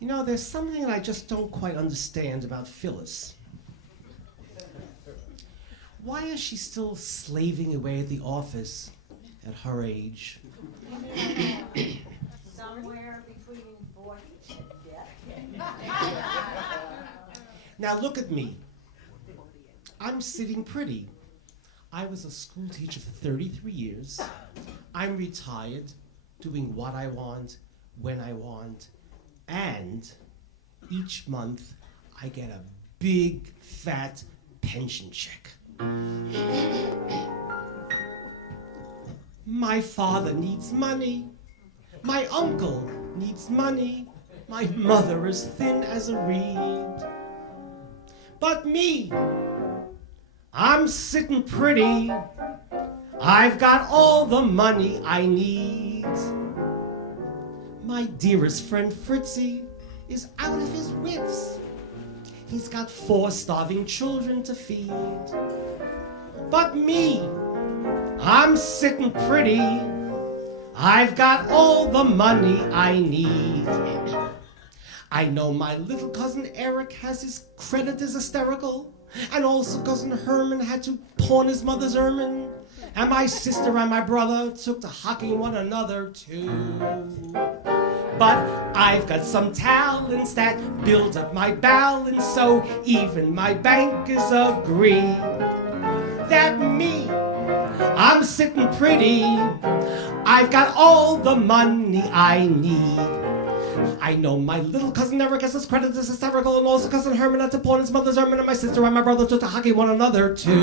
You know, there's something that I just don't quite understand about Phyllis. Why is she still slaving away at the office at her age? Somewhere between 40 and death. Now look at me. I'm sitting pretty. I was a school teacher for 33 years. I'm retired, doing what I want, when I want, and each month I get a big, fat pension check. My father needs money. My uncle needs money. My mother is thin as a reed. But me, I'm sitting pretty. I've got all the money I need. My dearest friend Fritzy is out of his wits. He's got 4 starving children to feed. But me, I'm sitting pretty. I've got all the money I need. I know my little cousin Eric has his creditors hysterical, and also cousin Herman had to pawn his mother's ermine, and my sister and my brother took to hocking one another too. But I've got some talents that build up my balance, so even my bankers agree that me, I'm sitting pretty. I've got all the money I need. I know my little cousin Eric has his creditors hysterical, and also cousin Herman had to pawn his mother's ermine, and my sister and my brother took to hockey one another too.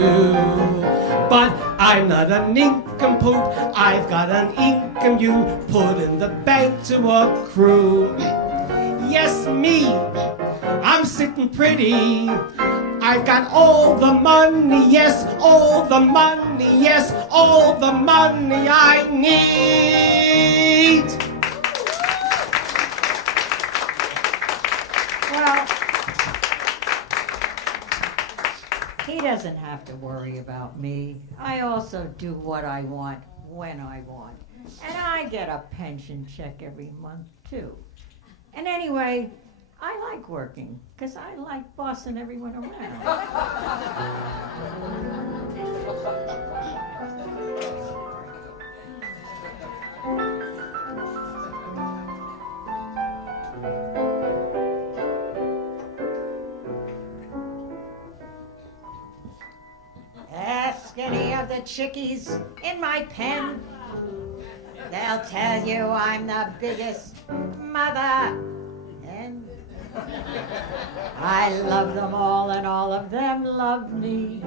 But I'm not a nincompoop, I've got an income you put in the bank to accrue. Yes, me, I'm sitting pretty. I've got all the money, yes, all the money, yes, all the money I need. Well, he doesn't have to worry about me. I also do what I want when I want. And I get a pension check every month, too. And anyway, I like working, because I like bossing everyone around. Ask any of the chickies in my pen. They'll tell you I'm the biggest mother hen. I love them all and all of them love me,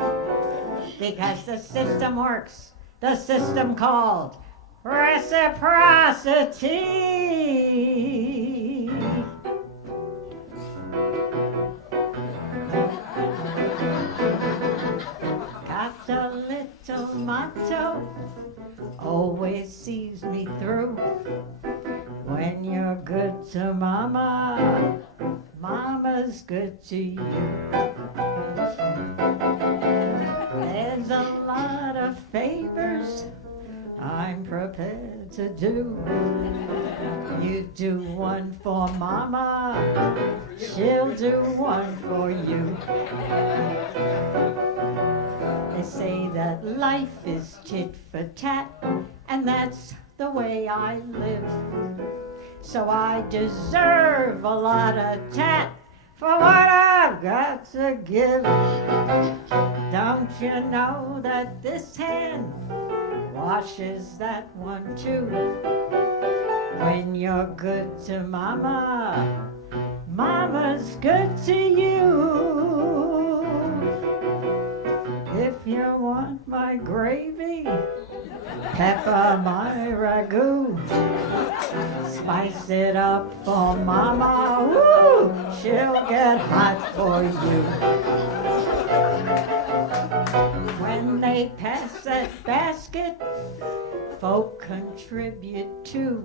because the system works, the system called reciprocity. Got a little motto, always sees me through. When you're good to mama, mama's good to you. There's a lot of favors I'm prepared to do. You do one for mama, she'll do one for you. They say that life is tit for tat, and that's the way I live. So I deserve a lot of tat for what I've got to give. Don't you know that this hand washes that one too? When you're good to mama, mama's good to you. If you want my gravy, pepper my ragu, spice it up for mama, woo, she'll get hot for you. When they pass that basket, folk contribute too.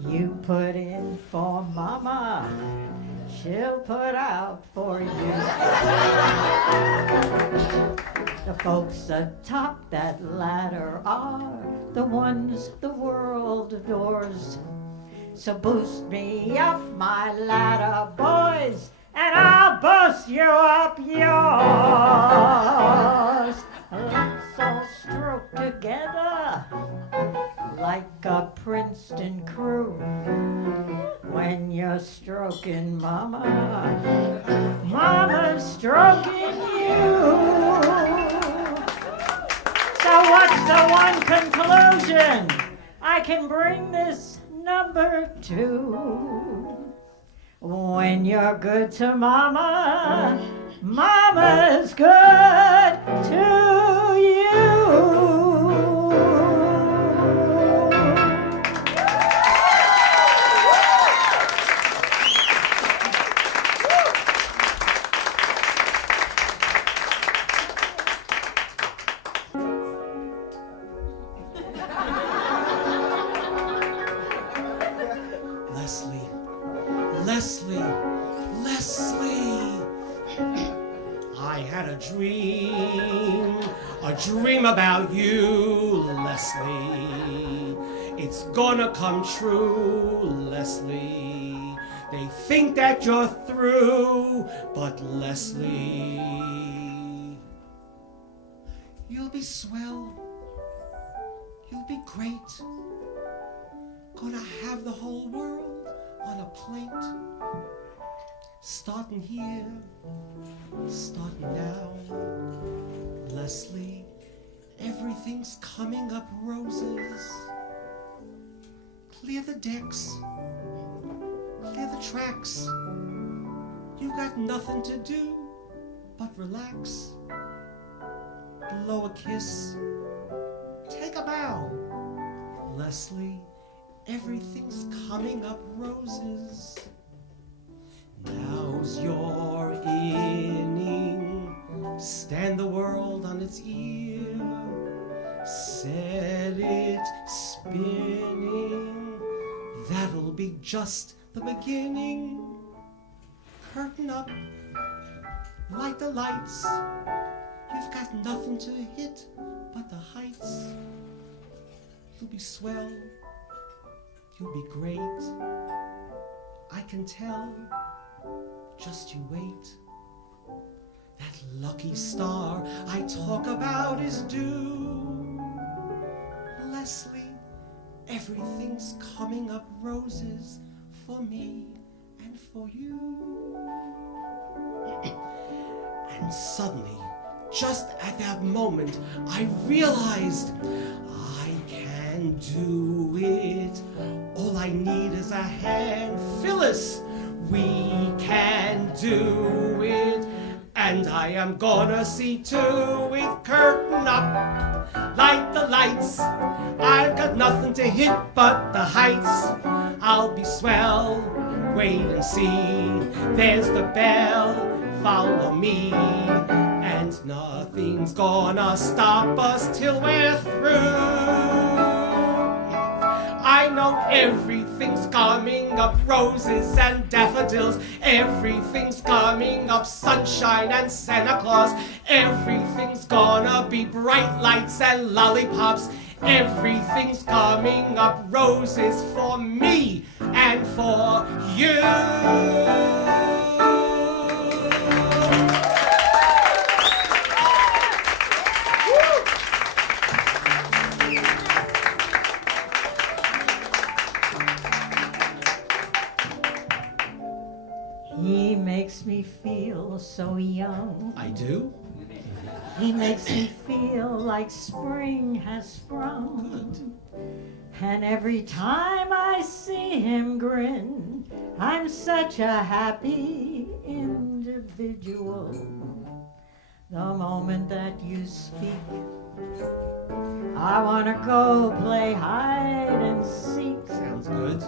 You put in for mama, she'll put out for you. The folks atop that ladder are the ones the world adores. So boost me up my ladder, boys, and I'll boost you up yours. Let's all stroke together like a Princeton crew. When you're stroking mama, mama's stroking you. So what's the one conclusion I can bring this number two? When you're good to mama, mama's good to you. Leslie, I had a dream about you, Leslie. It's gonna come true, Leslie. They think that you're through, but Leslie, you'll be swell. You'll be great. Gonna have the whole world on a plate. Starting here, starting now. Leslie, everything's coming up roses. Clear the decks, clear the tracks. You got nothing to do but relax. Blow a kiss, take a bow. Leslie, everything's coming up roses. Now's your inning. Stand the world on its ear. Set it spinning. That'll be just the beginning. Curtain up, light the lights. You've got nothing to hit but the heights. You'll be swell. You'll be great. I can tell. Just you wait. That lucky star I talk about is due. Leslie, everything's coming up roses for me and for you. And suddenly, just at that moment, I realized I can do it. All I need is a hand. Phyllis, we can do it. And I am gonna see to it. Curtain up, light the lights. I've got nothing to hit but the heights. I'll be swell, wait and see. There's the bell, follow me. And nothing's gonna stop us till we're through. I know everything's coming up roses and daffodils. Everything's coming up sunshine and Santa Claus. Everything's gonna be bright lights and lollipops. Everything's coming up roses for me and for you. He makes me feel so young. I do? He makes me feel like spring has sprung. Good. And every time I see him grin, I'm such a happy individual. The moment that you speak, I want to go play hide and seek. Sounds good.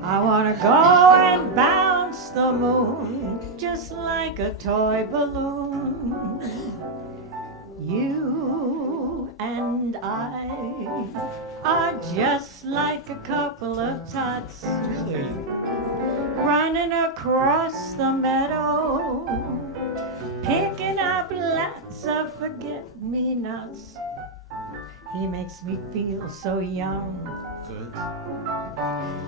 I want to go and bounce the moon just like a toy balloon. You and I are just like a couple of tots Really? running across the meadow, picking up lots of forget-me-nots. He makes me feel so young. Good.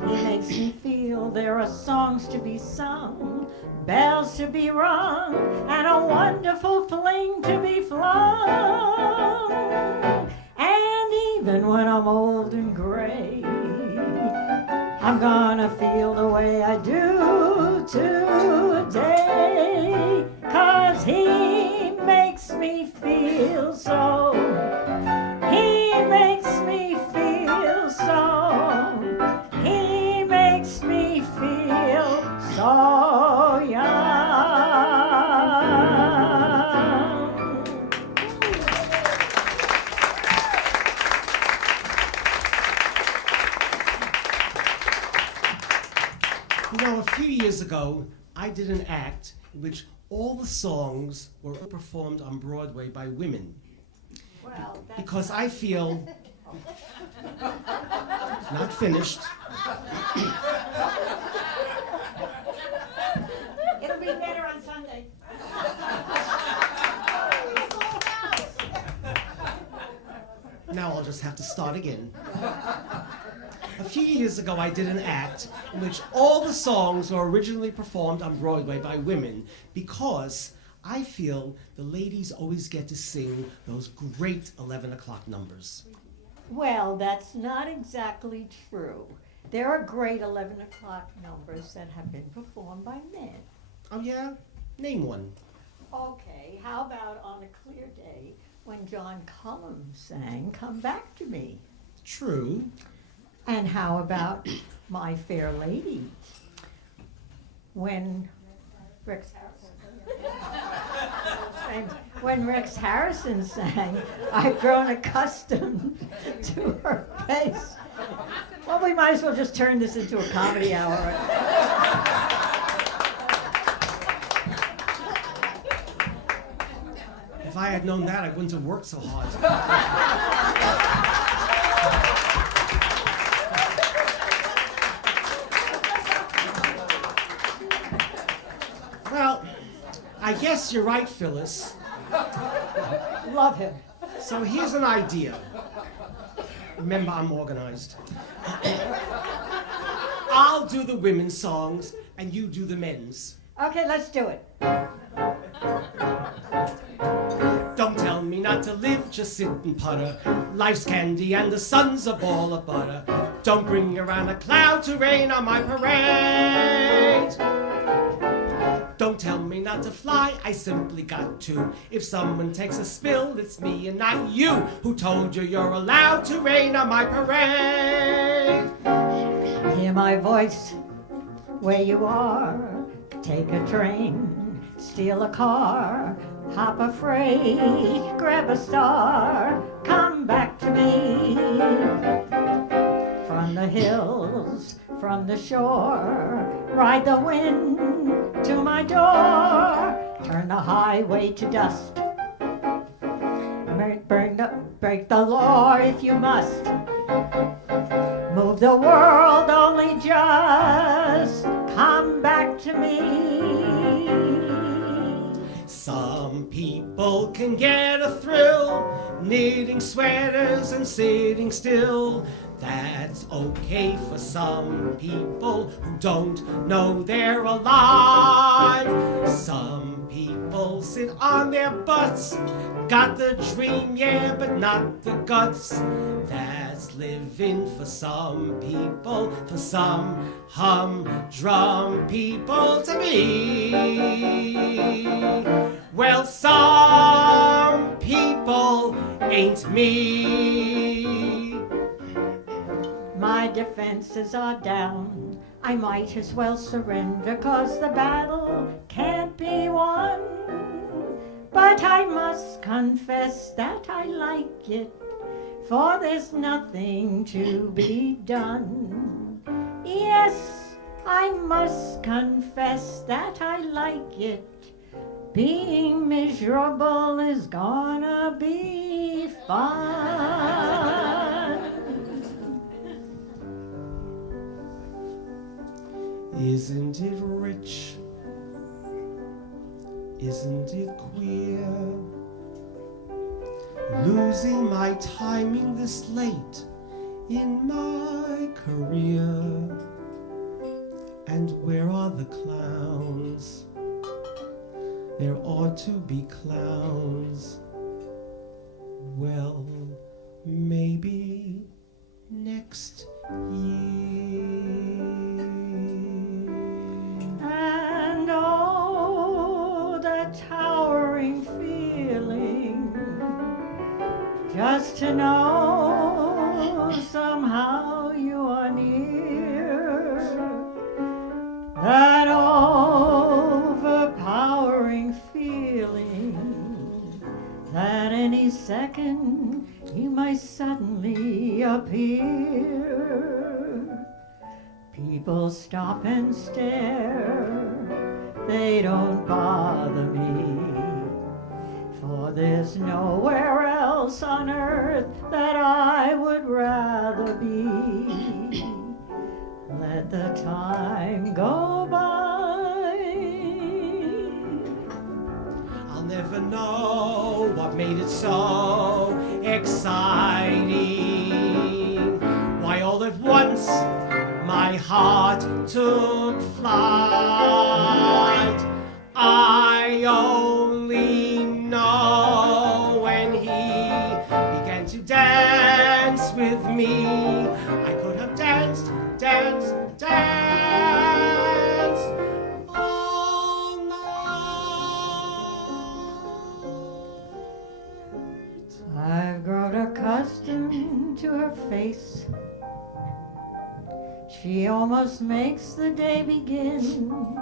He makes me feel there are songs to be sung, bells to be rung, and a wonderful fling to be flung. And even when I'm old and gray, I'm gonna feel the way I do today, 'cause he makes me feel so. He makes me feel so. He makes me feel so young. You know, a few years ago, I did an act in which all the songs were performed on Broadway by women. Well, Because I feel not finished. it'll be better on Sunday. Now I'll just have to start again. A few years ago, I did an act in which all the songs were originally performed on Broadway by women because I feel the ladies always get to sing those great 11 o'clock numbers. Well, that's not exactly true. There are great 11 o'clock numbers that have been performed by men. Oh yeah? Name one. Okay, how about on a clear day when John Cullum sang Come Back to Me? True. And how about My Fair Lady when Rex Harrison sang I've grown accustomed to her face. Well, we might as well just turn this into a comedy hour. If I had known that, I wouldn't have worked so hard. Well, I guess you're right, Phyllis. Love him. So here's an idea. Remember, I'm organized. I'll do the women's songs, and you do the men's. Okay, let's do it. Don't tell me not to live, just sit and putter. Life's candy and the sun's a ball of butter. Don't bring around a cloud to rain on my parade. Don't tell me not to fly, I simply got to. If someone takes a spill, it's me and not you. Who told you you're allowed to rain on my parade? Hear my voice where you are. Take a train, steal a car, hop a freight, grab a star, come back to me. From the hills, from the shore, ride the wind to my door, turn the highway to dust. Break the law if you must. Move the world only just. Come back to me. Some people can get a thrill knitting sweaters and sitting still. That's okay for some people who don't know they're alive. Some people sit on their butts, got the dream, yeah, but not the guts. That's living for some people, for some humdrum people to me. Well, some people ain't me. My defenses are down. I might as well surrender, 'cause the battle can't be won. But I must confess that I like it, for there's nothing to be done. Yes, I must confess that I like it. Being miserable is gonna be fun. Isn't it rich? Isn't it queer? losing my timing this late in my career. And where are the clowns? There ought to be clowns. Well, maybe next year. And oh, that towering feeling, just to know somehow you are near. That overpowering feeling that any second you might suddenly appear. People stop and stare, they don't bother me, for there's nowhere else on earth that I would rather be. Let the time go by. I'll never know what made it so exciting. Why all at once my heart took flight. I only know when he began to dance with me. I could have danced all night. I've grown accustomed to her face. She almost makes the day begin.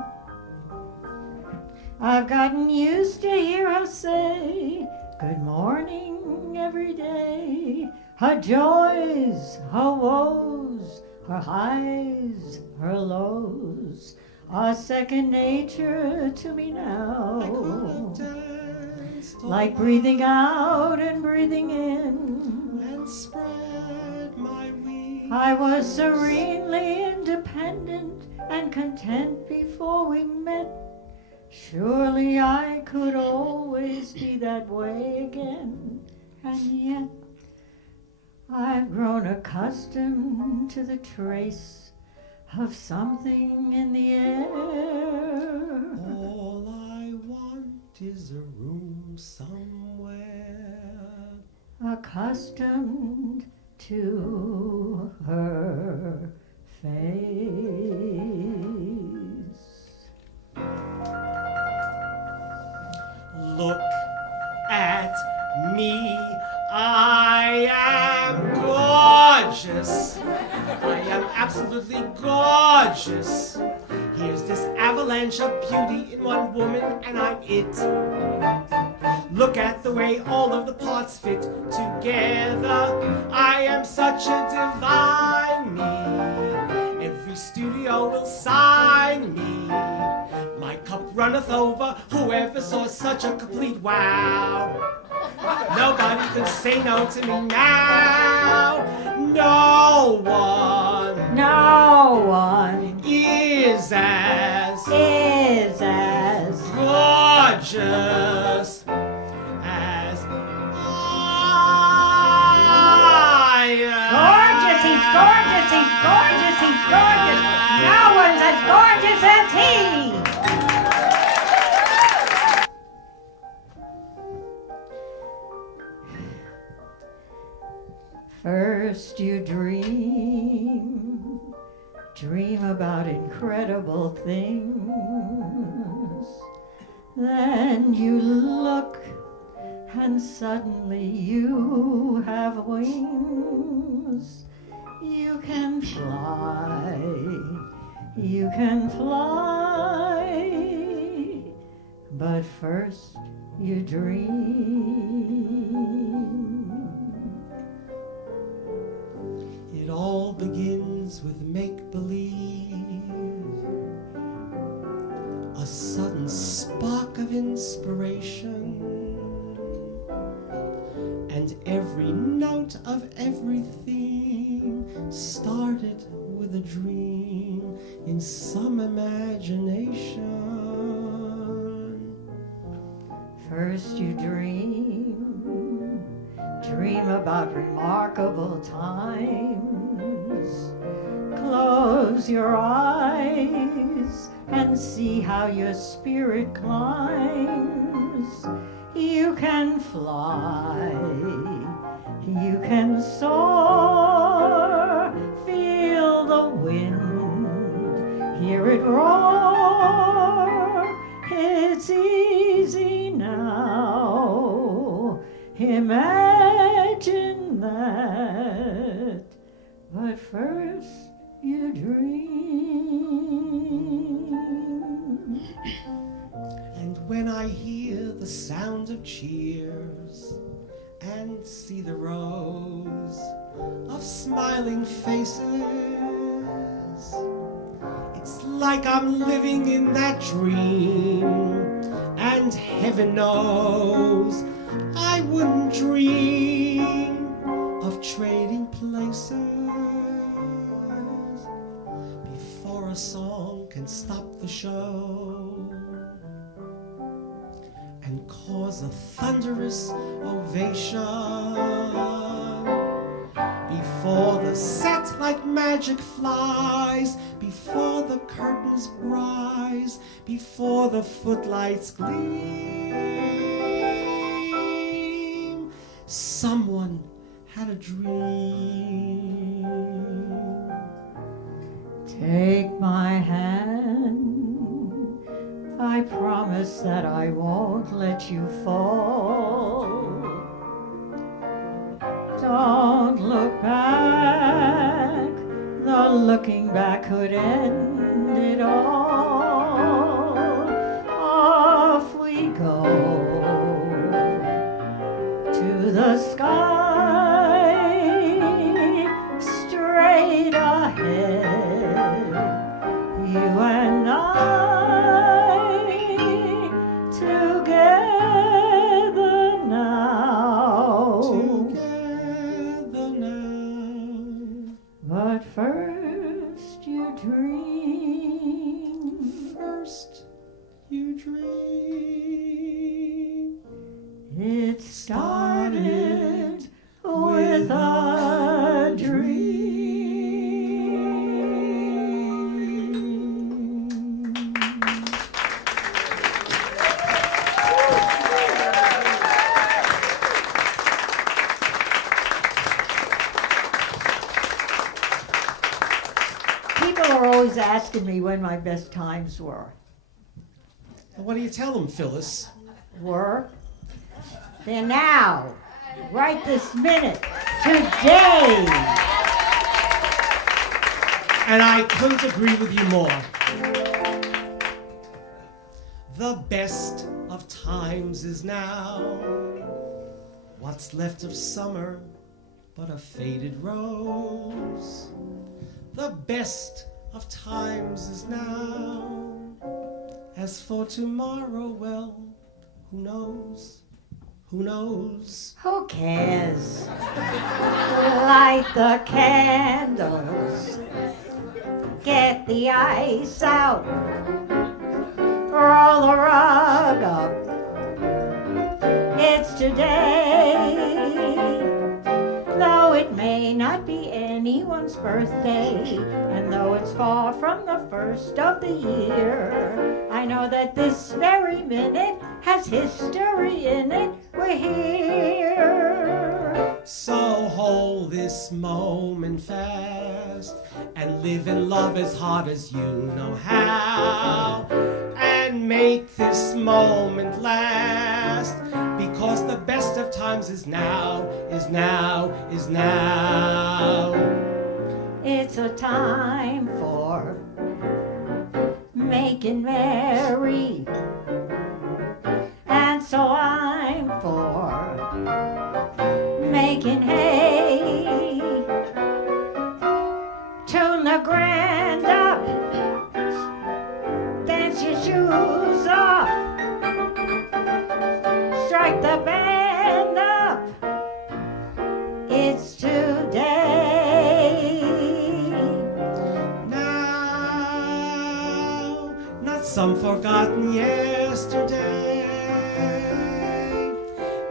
I've gotten used to hear her say good morning every day. Her joys, her woes, her highs, her lows are second nature to me now. I could have danced all Like breathing out and breathing in. and spread my wings. I was serenely independent and content before we met. Surely I could always be that way again. And yet I've grown accustomed to the trace of something in the air. All I want is a room somewhere. Accustomed to her face. Look at me, I am gorgeous. I am absolutely gorgeous. Here's this avalanche of beauty in one woman, and I'm it. Look at the way all of the parts fit together. I am such a divine me. Every studio will sign me. My cup runneth over. Whoever saw such a complete wow? Nobody could say no to me now. No one is as gorgeous as I am. Gorgeous, he's gorgeous, he's gorgeous, he's gorgeous. No one's as gorgeous as he. First you dream about incredible things. Then you look and suddenly you have wings. You can fly, but first you dream. It all begins with make-believe, a sudden spark of inspiration, and every note of everything started with a dream in some imagination. First you dream, dream about remarkable times. Close your eyes and see how your spirit climbs. You can fly, you can soar, feel the wind, hear it roar. It's easy now, imagine that, but first you dream. And when I hear the sound of cheers and see the rows of smiling faces, it's like I'm living in that dream. And heaven knows I wouldn't dream of trading places before a song can stop the show and cause a thunderous ovation, before the set like magic flies, before the curtains rise, before the footlights gleam. Someone had a dream. Take my hand, I promise that I won't let you fall. Don't look back, the looking back could end it all. Off we go to the sky, straight ahead, you and I, together now. Together now. But first you dream. First you dream. It started with a dream. People are always asking me when my best times were. What do you tell them, Phyllis? They're now, right this minute, today. And I couldn't agree with you more. The best of times is now. What's left of summer but a faded rose? The best of times is now. As for tomorrow, well, who knows? Who knows? Who cares? Light the candles, get the ice out, roll the rug up. It's today, though it may not be anyone's birthday, and though it's far from the first of the year, I know that this very minute has history in it. We're here. So hold this moment fast and live in love as hard as you know how, and make this moment last, because the best of times is now, is now, is now. It's a time for making merry, and so I'm for making hay. Tune the grand up, dance your shoes off, strike the band up. It's today. Now, not some forgotten yesterday.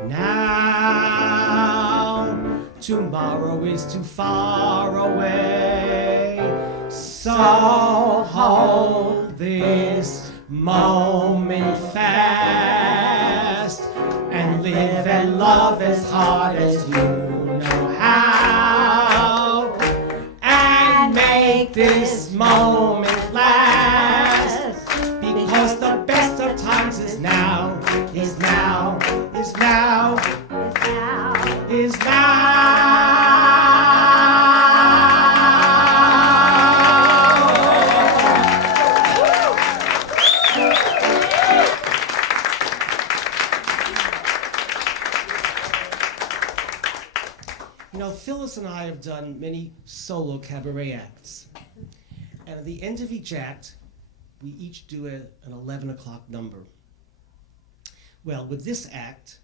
Now, tomorrow is too far away. So hold this moment fast and live and love as hard as you know how, and make this moment last, because the best of times is now, is now, is now, is now. You know, Phyllis and I have done many solo cabaret acts. And at the end of each act, we each do an 11 o'clock number. Well, with this act,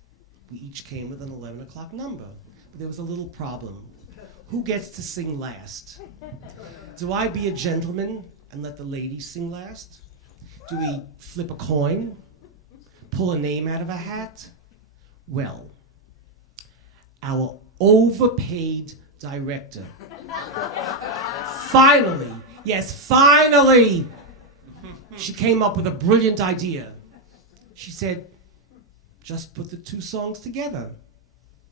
we each came with an 11 o'clock number. But there was a little problem. Who gets to sing last? Do I be a gentleman and let the ladies sing last? Do we flip a coin? Pull a name out of a hat? Well, our overpaid director finally, yes, finally, she came up with a brilliant idea. She said, just put the two songs together.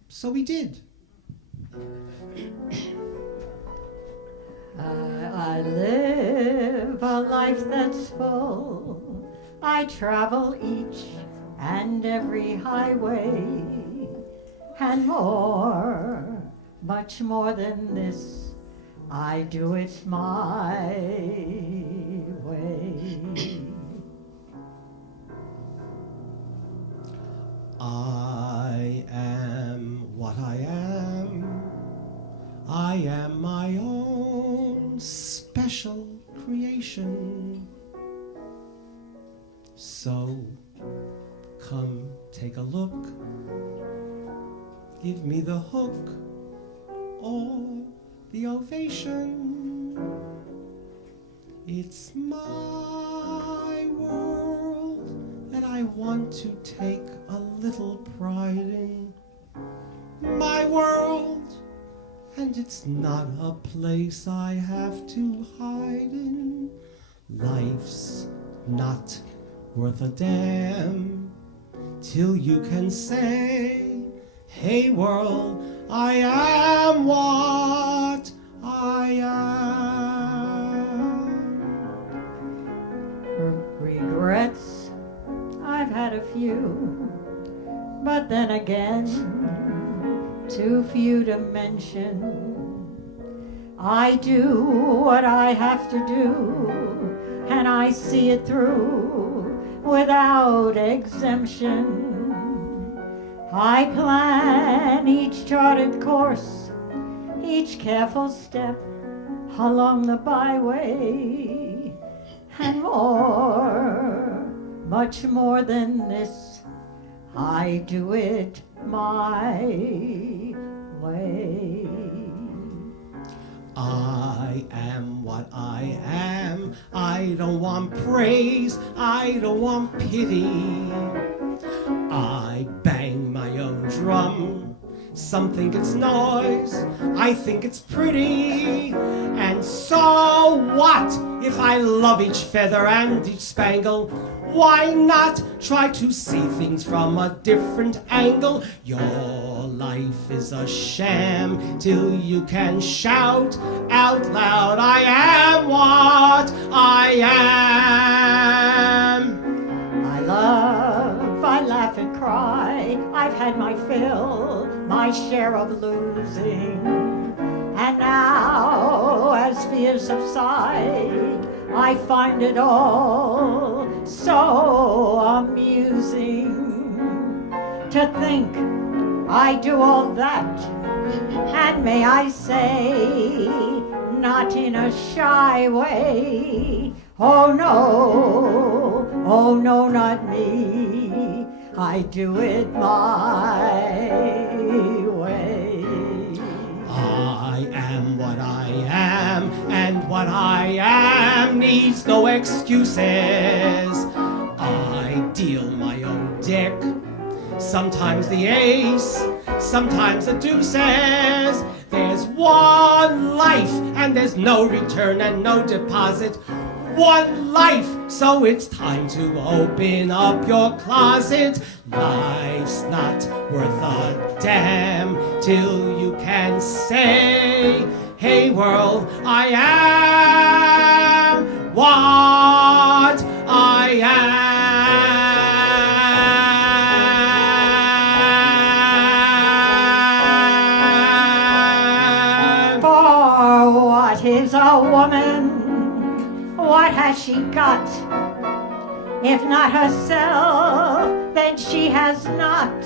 So we did. I live a life that's full. I travel each and every highway, and more, much more than this, I do it my way. I am what I am. I am my own special creation. So come take a look. Give me the hook or the ovation. It's my world that I want to take a little pride in. My world, and it's not a place I have to hide in. Life's not worth a damn till you can say, hey world, I am what I am. Regrets, I've had a few, but then again, too few to mention. I do what I have to do, and I see it through without exemption. I plan each charted course, each careful step along the byway, and more, much more than this, I do it my way. I am what I am. I don't want praise, I don't want pity. I bang my own drum. Some think it's noise, I think it's pretty. And so what if I love each feather and each spangle? Why not try to see things from a different angle? Your life is a sham till you can shout out loud, I am what I am. I love, I laugh and cry. I've had my fill, my share of losing. And now, as fears subside, I find it all so amusing to think I do all that, and may I say, not in a shy way. Oh no, not me. I do it my way. I am what I am, and what I am needs no excuses. I deal my own deck, sometimes the ace, sometimes a two says, there's one life and there's no return and no deposit. One life, so it's time to open up your closet. Life's not worth a damn till you can say, hey world, I am what I am. For what is a woman? What has she got? If not herself, then she has not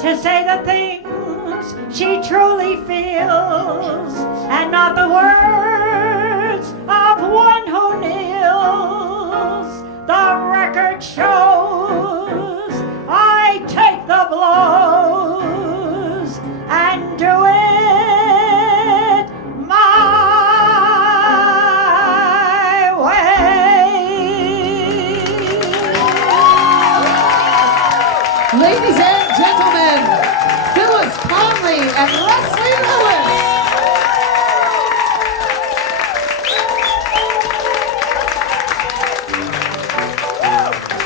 to say the things she truly feels, and not the words of one who kneels. The record shows I take the blows and do it Ladies and gentlemen, Phyllis, Conley, and Leslie